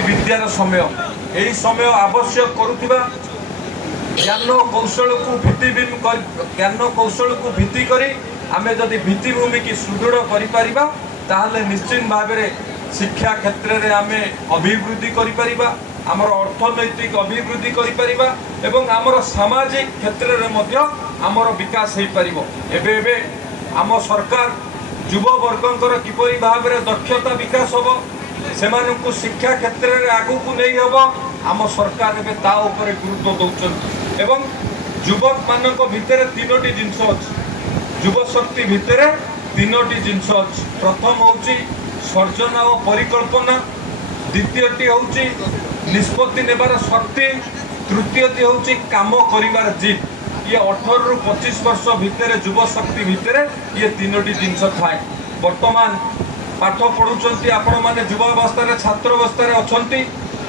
विद्यार समय यही समय आवश्यक करुवा ज्ञान कौशल को भित्ति करी आमे जदि भित्तिभूमि की सुदृढ़ करें निश्चित भाव में शिक्षा क्षेत्र में आमे अभिवृद्धि करिपरिबा आमर अर्थनैतिक अभिवृद्धि करिपरिबा एवं आमर सामाजिक क्षेत्र में मध्य आमर विकास हो पारिबो। एबे आम सरकार युववर्गंकर किपरि भाव में दक्षता विकास होबो सेमानंकु शिक्षा क्षेत्र में आगु को नहीं होबो आम सरकार एबे ता ऊपर गुरुत्व दौचन एवं युवक मानक भितर तीनोटी जिनस अछि युव शक्ति भितर तीनोटी जिनस अछि। प्रथम होची सर्जन और परिकल्पना, द्वितीयटी होची निष्पत्ति नेबार शक्ति, तृतीयटी होची काम करिवार जिद। ये 18 रु 25 वर्ष भितर युव शक्ति भितर ये तीनोटी जिनस थाए। वर्तमान पाठ पढ़ुचंती आपण माने युवावस्था छात्र अवस्था अछंती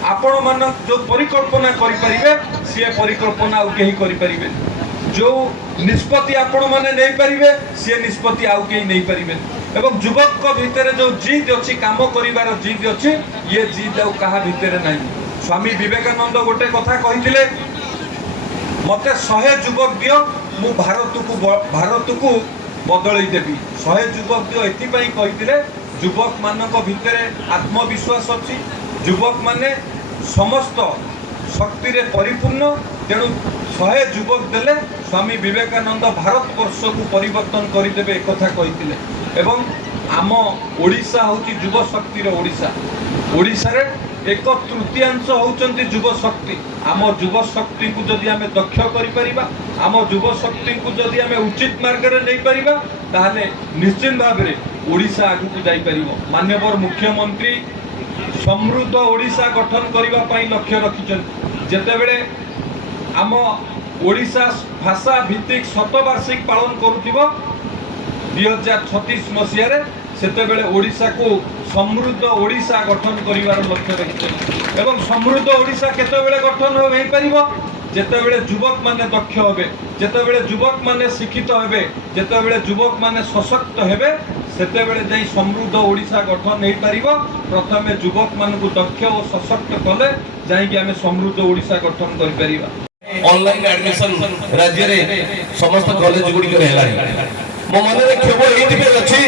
आपण मान जो परिकल्पना करि परिबे से परिकल्पना आउ केही करि परिबे जो निष्पत्ति आपण माने नै परिबे से निष्पत्ति आउ केही नै परिबे एवं युवक को भितर जो जिद अच्छी काम करिवार जिद अच्छी ये जिद आउ कहा भितर नहीं। स्वामी विवेकानंद गोटे कथा कहिथिले मते 100 युवक दियो मु भारत को बदलई देबी। 100 युवक दियो एथि पई कहिथिले युवक मानक भितर आत्मविश्वास अच्छी युवक माने समस्त शक्ति रे परिपूर्ण तेणु 100 युवक देले स्वामी विवेकानंद भारत वर्ष को परिवर्तन करदेवे एक कथा कहिथिले। एवं आम ओडिशा होची युव शक्ति रे ओडिशा रे 1/3 होचंती युव शक्ति। आम युव शक्ति को जदि आमे दक्ष करि परिबा आम युव शक्ति को जदि आमे उचित मार्ग रे नै परिबा ताहाले निश्चित भाव रे ओडिशा आगु को जाई परिबो। माननीय मुख्यमंत्री समृद्ध ओडिशा गठन करबा पई लक्ष्य रखिछन। जेतेबेले आम ओडिशा भाषा भित्तिक शतवार्षिक पालन करुथिबो 2036 मसीह सेतेबेले ओडिशा को समृद्ध ओडिशा गठन करिवार लक्ष्य रखिछन। एवं समृद्ध ओडिशा केतेबेले गठन होई परिबो जेतेबेले युवक माने दक्ष होबे, जेतेबेले युवक माने शिक्षित होबे, जेतेबेले युवक माने सशक्त हेबे सेतेबेले जाई समृद्ध ओडिशा गठन होई परिबो। प्रथमे युवक मानकु दक्ष और सशक्त कले जाई कि आमे समृद्ध ओडिशा गठन करि परिबा। ऑनलाइन एडमिशन राज्य रे समस्त कॉलेज गुडी करे हेला मो मन रे केवल एथि पे अछि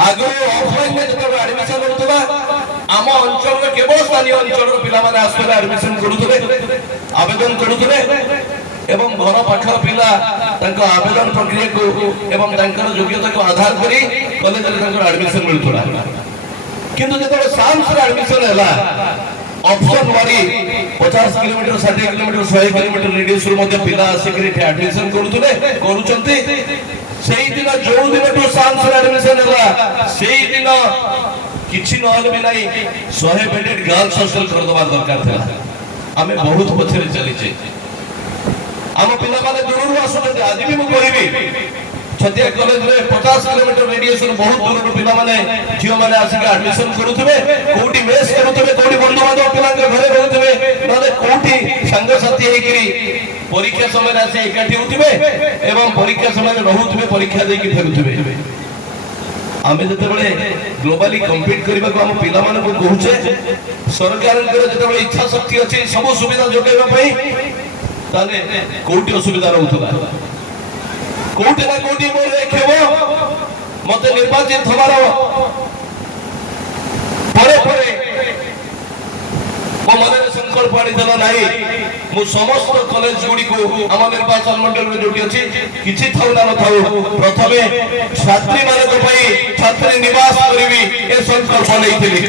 आगो ऑफलाइन में जब एडमिशन होतबा आम अंचल रे केवल स्थानीय अंचल रो पिला माने आसले एडमिशन करूथले आवेदन करूथले एवं घर पाखर पिला तांको आवेदन प्रक्रिया को एवं तांकर योग्यता को आधार करी कॉलेज रे तांकर एडमिशन मिलथुला। किंतु जब साइंस रे एडमिशन हैला ऑप्शन वाली 50 किलोमीटर 60 किलोमीटर 100 किलोमीटर रेडियस रो मध्ये पिला सिक्रेट एडमिशन करूथले करूचंती सेही दिन जो दिन तो साइंस रे एडमिशन हैला सेही दिन किछि नहले भी नाही 100 बेडेड गर्ल्स हॉस्टल कर दबा दरकार था। हमें बहुत पछरे चली छे आम पिला माने दूर आसुते आज भी मु कहबी छतिया कॉलेज रे 50 किलोमीटर रेडियस रो बहुत दूर पिला माने जियो माने आसी के एडमिशन करूथबे कोठी मेस करूथबे कोठी बंधु बांधव पिला के घरे रहउथबे माने कोठी संग साथी हेकरी परीक्षा समय रे आसी एकाठी होथबे एवं परीक्षा समय रे रहउथबे परीक्षा दे के फेरुथबे। आमे जते बळे ग्लोबली कम्पीट करबा को हम पिला माने को कहूचे सरकार के जते बळे इच्छा शक्ति अछि सब सुविधा जोगेबा पई ताले कोठी असुविधा रहउथबा कोठी ना कोठी मोर देखबो मते निर्वाचित हमार परे मो मन संकल्प आनी देला नाही मु समस्त कॉलेज गुडी को हम निर्वाचन मंडल रे जोटी अछि किछि थाउ ना थाउ प्रथमे छात्री माने को पई छात्री निवास करबी ए संकल्प लेइथिली।